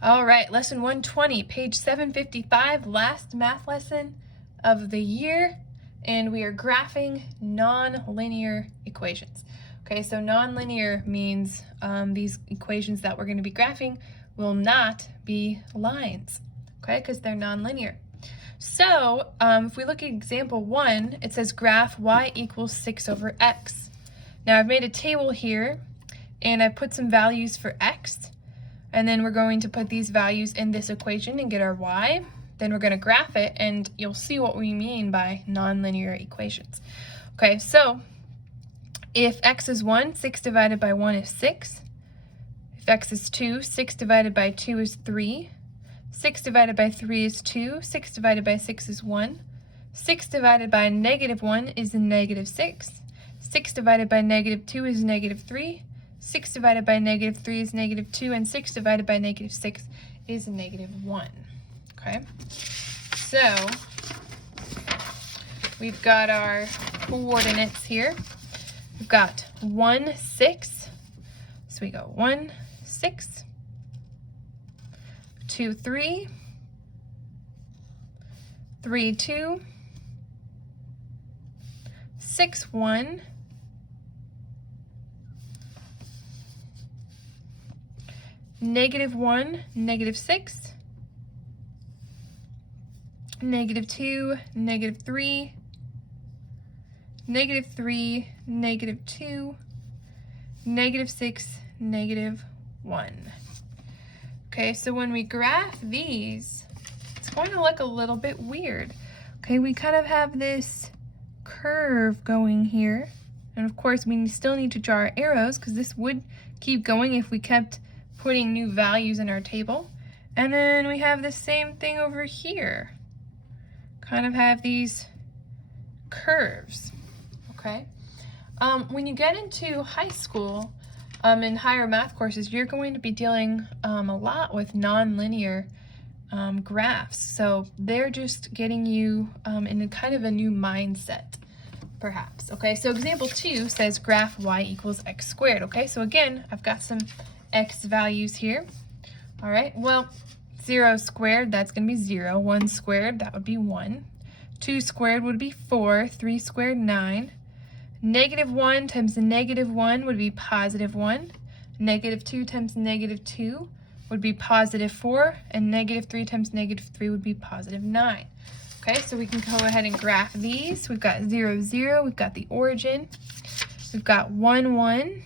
All right, lesson 120, page 755, last math lesson of the year, and we are graphing nonlinear equations. Okay, so nonlinear means these equations that we're going to be graphing will not be lines, okay, because they're nonlinear. So if we look at example 1, it says graph y equals 6 over x. Now I've made a table here, and I've put some values for x. And then we're going to put these values in this equation and get our y. Then we're going to graph it, and you'll see what we mean by nonlinear equations. Okay, so if x is 1, 6 divided by 1 is 6. If x is 2, 6 divided by 2 is 3. 6 divided by 3 is 2. 6 divided by 6 is 1. 6 divided by -1 is -6. 6 divided by -2 is -3. 6 divided by -3 is -2, and 6 divided by -6 is -1. Okay, so we've got our coordinates here. We've got 1, 6, so we go 1, 6, 2, 3, 3, 2, 6, 1, -1, -6, -2, -3, -3, -2, -6, -1. Okay, so when we graph these, it's going to look a little bit weird. Okay, we kind of have this curve going here, and of course we still need to draw our arrows because this would keep going if we kept putting new values in our table. And then we have the same thing over here. Kind of have these curves, okay? When you get into high school, in higher math courses, you're going to be dealing a lot with nonlinear graphs. So they're just getting you in a kind of a new mindset, perhaps. Okay, so example 2 says graph y equals x squared. Okay, so again, I've got some x values here. All right, well, 0 squared, that's going to be 0. 1 squared, that would be 1. 2 squared would be 4. 3 squared, 9. -1 times -1 would be +1. -2 times -2 would be +4. And -3 times -3 would be +9. Okay, so we can go ahead and graph these. We've got 0, 0. We've got the origin. We've got 1, 1.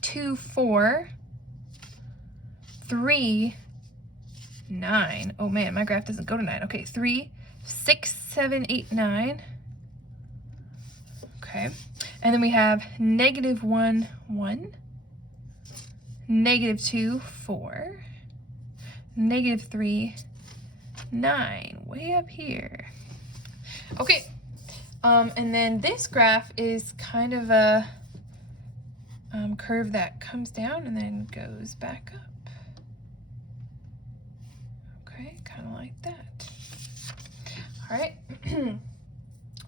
2, 4, 3, 9. Oh man, my graph doesn't go to 9. Okay, 3, 6, 7, 8, 9. Okay, and then we have -1, 1, -2, 4, -3, 9, way up here. Okay, and then this graph is kind of a curve that comes down and then goes back up. Okay, kind of like that. All right.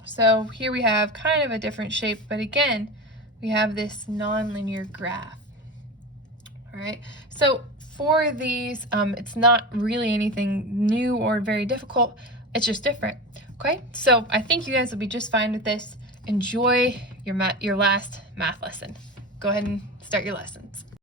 So here we have kind of a different shape, but again, we have this nonlinear graph. All right. So for these, it's not really anything new or very difficult. It's just different. Okay. So I think you guys will be just fine with this. Enjoy your last math lesson. Go ahead and start your lessons.